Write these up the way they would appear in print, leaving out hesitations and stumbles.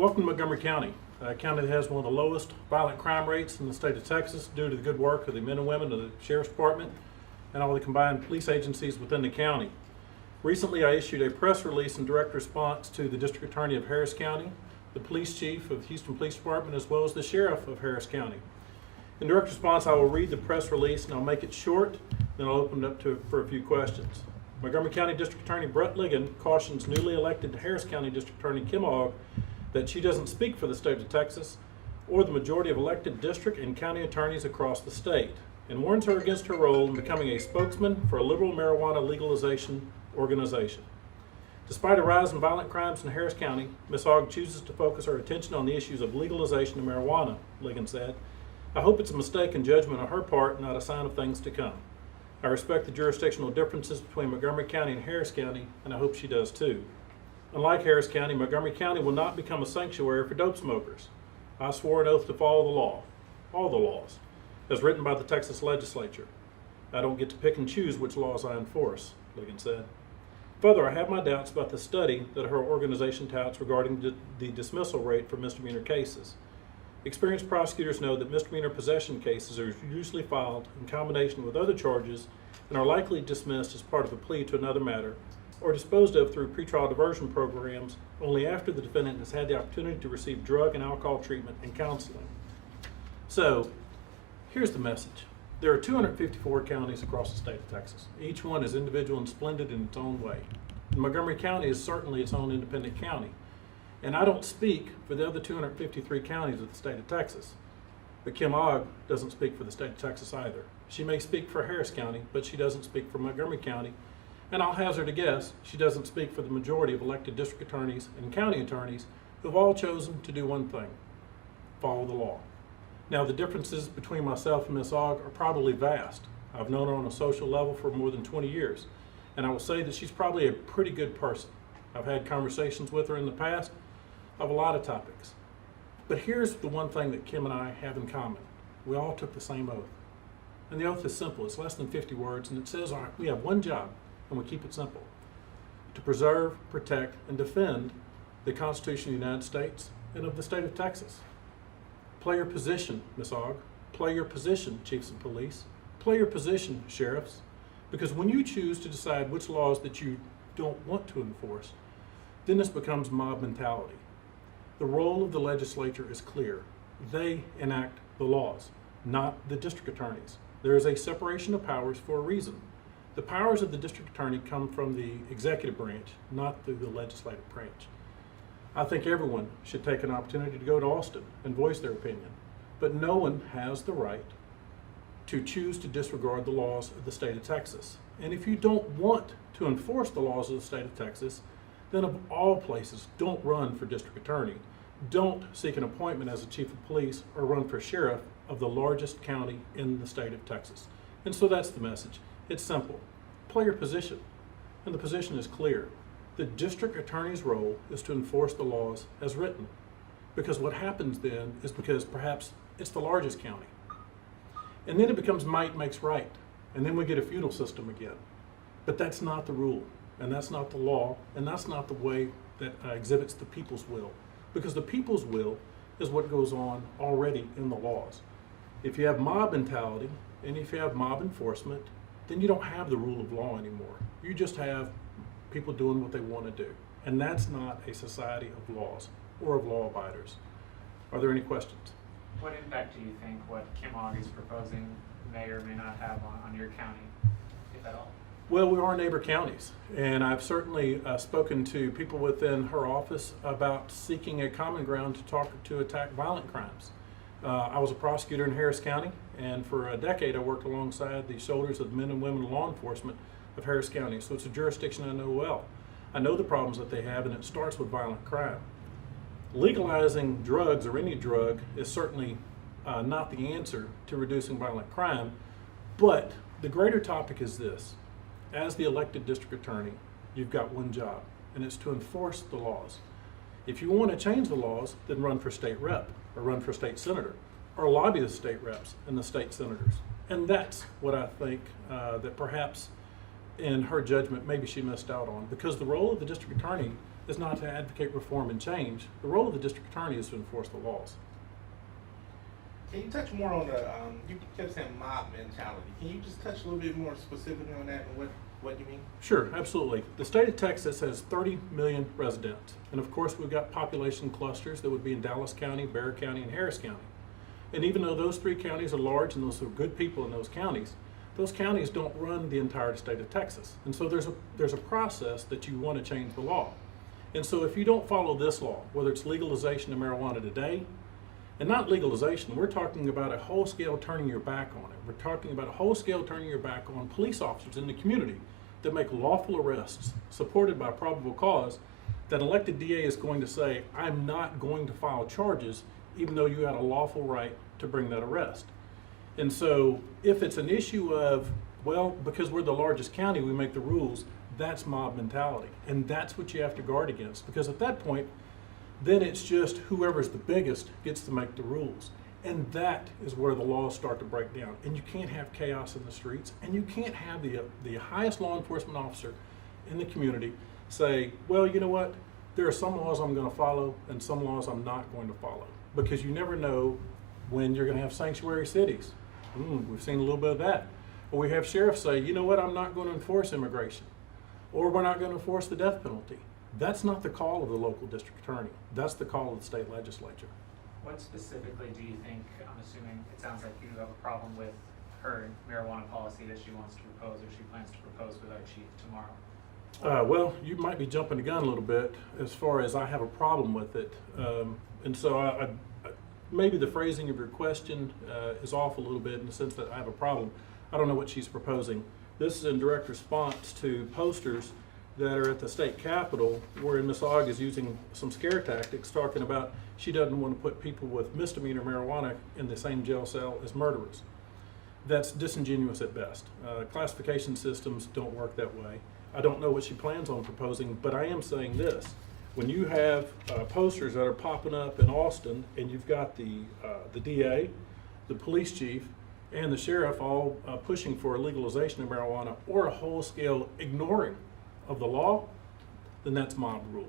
Welcome to Montgomery County, a county that has one of the lowest violent crime rates in the state of Texas due to the good work of the men and women of the Sheriff's Department and all the combined police agencies within the county. Recently, I issued a press release in direct response to the District Attorney of Harris County, the Police Chief of the Houston Police Department, as well as the Sheriff of Harris County. In direct response, I will read the press release and I'll make it short, then I'll open it up for a few questions. Montgomery County District Attorney Brett Ligon cautions newly elected Harris County District Attorney Kim Ogg that she doesn't speak for the state of Texas or the majority of elected district and county attorneys across the state, and warns her against her role in becoming a spokesman for a liberal marijuana legalization organization. Despite a rise in violent crimes in Harris County, Ms. Ogg chooses to focus her attention on the issues of legalization of marijuana, Ligon said. I hope it's a mistake in judgment on her part, not a sign of things to come. I respect the jurisdictional differences between Montgomery County and Harris County, and I hope she does too. Unlike Harris County, Montgomery County will not become a sanctuary for dope smokers. I swore an oath to follow the law, all the laws, as written by the Texas legislature. I don't get to pick and choose which laws I enforce, Ligon said. Further, I have my doubts about the study that her organization touts regarding the dismissal rate for misdemeanor cases. Experienced prosecutors know that misdemeanor possession cases are usually filed in combination with other charges and are likely dismissed as part of a plea to another matter or disposed of through pretrial diversion programs only after the defendant has had the opportunity to receive drug and alcohol treatment and counseling. So, here's the message. There are 254 counties across the state of Texas. Each one is individual and splendid in its own way. And Montgomery County is certainly its own independent county. And I don't speak for the other 253 counties of the state of Texas. But Kim Ogg doesn't speak for the state of Texas either. She may speak for Harris County, but she doesn't speak for Montgomery County. And I'll hazard a guess, she doesn't speak for the majority of elected district attorneys and county attorneys who've all chosen to do one thing: follow the law. Now, the differences between myself and Ms. Ogg are probably vast. I've known her on a social level for more than 20 years, and I will say that she's probably a pretty good person. I've had conversations with her in the past of a lot of topics. But here's the one thing that Kim and I have in common. We all took the same oath. And the oath is simple. It's less than 50 words, and it says we have one job, and we keep it simple: to preserve, protect, and defend the Constitution of the United States and of the state of Texas. Play your position, Ms. Ogg. Play your position, chiefs of police. Play your position, sheriffs. Because when you choose to decide which laws that you don't want to enforce, then this becomes mob mentality. The role of the legislature is clear. They enact the laws, not the district attorneys. There is a separation of powers for a reason. The powers of the district attorney come from the executive branch, not through the legislative branch. I think everyone should take an opportunity to go to Austin and voice their opinion, but no one has the right to choose to disregard the laws of the state of Texas. And if you don't want to enforce the laws of the state of Texas, then of all places, don't run for district attorney. Don't seek an appointment as a chief of police or run for sheriff of the largest county in the state of Texas. And so that's the message. It's simple. Play your position. And the position is clear. The district attorney's role is to enforce the laws as written. Because what happens then is because perhaps it's the largest county. And then it becomes might makes right. And then we get a feudal system again. But that's not the rule. And that's not the law. And that's not the way that exhibits the people's will. Because the people's will is what goes on already in the laws. If you have mob mentality and if you have mob enforcement, then you don't have the rule of law anymore. You just have people doing what they want to do. And that's not a society of laws or of law abiders. Are there any questions? What impact do you think what Kim Ogg is proposing may or may not have on your county, if at all? Well, we are neighbor counties, and I've certainly spoken to people within her office about seeking a common ground to attack violent crimes. I was a prosecutor in Harris County, and for a decade I worked alongside the shoulders of the men and women law enforcement of Harris County, so it's a jurisdiction I know well. I know the problems that they have, and it starts with violent crime. Legalizing drugs or any drug is certainly not the answer to reducing violent crime, but the greater topic is this. As the elected district attorney, you've got one job, and it's to enforce the laws. If you want to change the laws, then run for state rep, or run for state senator, or lobby the state reps and the state senators. And that's what I think that perhaps in her judgment maybe she missed out on, because the role of the district attorney is not to advocate reform and change. The role of the district attorney is to enforce the laws. Can you touch more on the, you kept saying mob mentality. Can you just touch a little bit more specifically on that and what you mean? Sure, absolutely. The state of Texas has 30 million residents. And of course, we've got population clusters that would be in Dallas County, Bexar County, and Harris County. And even though those three counties are large and those are good people in those counties don't run the entire state of Texas. And so there's a process that you want to change the law. And so if you don't follow this law, whether it's legalization of marijuana today, and not legalization, we're talking about a whole scale turning your back on it. We're talking about a whole scale turning your back on police officers in the community that make lawful arrests supported by probable cause, that elected DA is going to say, I'm not going to file charges even though you had a lawful right to bring that arrest. And so if it's an issue of, well, because we're the largest county, we make the rules, that's mob mentality. And that's what you have to guard against, because at that point, then it's just whoever's the biggest gets to make the rules. And that is where the laws start to break down. And you can't have chaos in the streets, and you can't have the highest law enforcement officer in the community say, well, you know what, there are some laws I'm gonna follow and some laws I'm not going to follow. Because you never know when you're gonna have sanctuary cities. We've seen a little bit of that. Or we have sheriffs say, you know what, I'm not gonna enforce immigration. Or we're not gonna enforce the death penalty. That's not the call of the local district attorney. That's the call of the state legislature. What specifically do you think, I'm assuming, it sounds like you have a problem with her marijuana policy that she wants to propose or she plans to propose with our chief tomorrow? Well, you might be jumping the gun a little bit as far as I have a problem with it. And so I maybe the phrasing of your question is off a little bit in the sense that I have a problem. I don't know what she's proposing. This is in direct response to posters that are at the state capitol where Ms. Ogg is using some scare tactics talking about she doesn't want to put people with misdemeanor marijuana in the same jail cell as murderers. That's disingenuous at best. Classification systems don't work that way. I don't know what she plans on proposing, but I am saying this. When you have posters that are popping up in Austin and you've got the DA, the police chief, and the sheriff all pushing for a legalization of marijuana or a whole-scale ignoring of the law, then that's mob rule.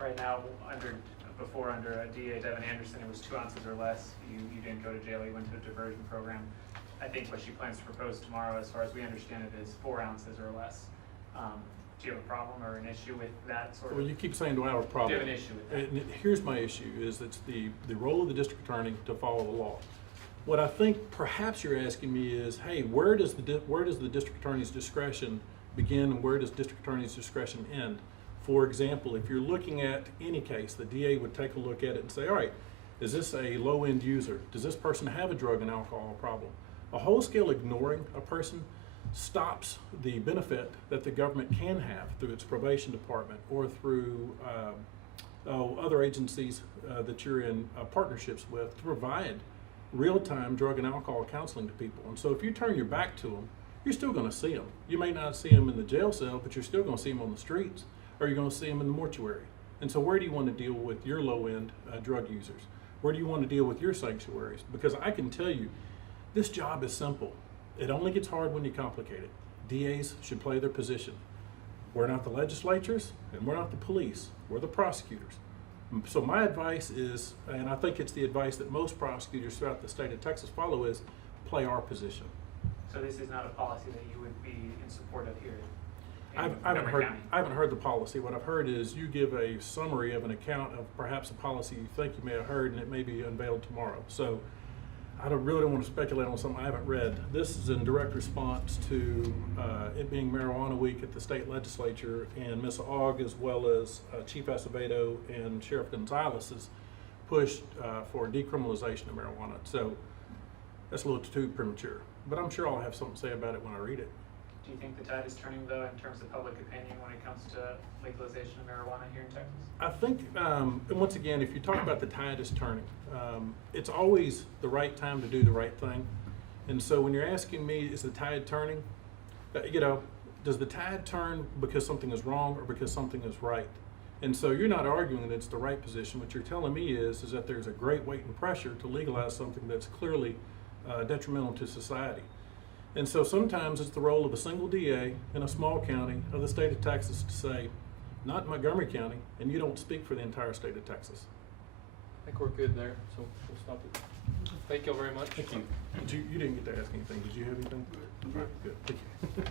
Right now, before under DA Devin Anderson, it was 2 ounces or less. You didn't go to jail, you went to a diversion program. I think what she plans to propose tomorrow, as far as we understand it, is 4 ounces or less. Do you have a problem or an issue with that sort of? Well, you keep saying, do I have a problem? Do you have an issue with that? And here's my issue, is it's the role of the district attorney to follow the law. What I think perhaps you're asking me is, hey, where does the district attorney's discretion begin and where does district attorney's discretion end? For example, if you're looking at any case, the DA would take a look at it and say, all right, is this a low-end user? Does this person have a drug and alcohol problem? A whole-scale ignoring a person stops the benefit that the government can have through its probation department or through other agencies that you're in partnerships with to provide real-time drug and alcohol counseling to people. And so if you turn your back to them, you're still going to see them. You may not see them in the jail cell, but you're still going to see them on the streets, or you're going to see them in the mortuary. And so where do you want to deal with your low-end drug users? Where do you want to deal with your sanctuaries? Because I can tell you, this job is simple. It only gets hard when you complicate it. DAs should play their position. We're not the legislatures, and we're not the police. We're the prosecutors. So my advice is, and I think it's the advice that most prosecutors throughout the state of Texas follow, is play our position. So this is not a policy that you would be in support of here I in haven't County? heard the policy. What I've heard is you give a summary of an account of perhaps a policy you think you may have heard, and it may be unveiled tomorrow. So I really don't want to speculate on something I haven't read. This is in direct response to it being Marijuana Week at the state legislature, and Ms. Ogg, as well as Chief Acevedo and Sheriff Gonzalez, has pushed for decriminalization of marijuana. So that's a little too premature, but I'm sure I'll have something to say about it when I read it. Do you think the tide is turning, though, in terms of public opinion when it comes to legalization of marijuana here in Texas? I think, and once again, if you talk about the tide is turning, it's always the right time to do the right thing. And so when you're asking me, is the tide turning? Does the tide turn because something is wrong or because something is right? And so you're not arguing that it's the right position. What you're telling me is that there's a great weight and pressure to legalize something that's clearly detrimental to society. And so sometimes it's the role of a single DA in a small county of the state of Texas to say, not in Montgomery County, and you don't speak for the entire state of Texas. I think we're good there, so we'll stop it. Thank you all very much. Thank you. You didn't get to ask anything. Did you have anything? All right, good. Thank you.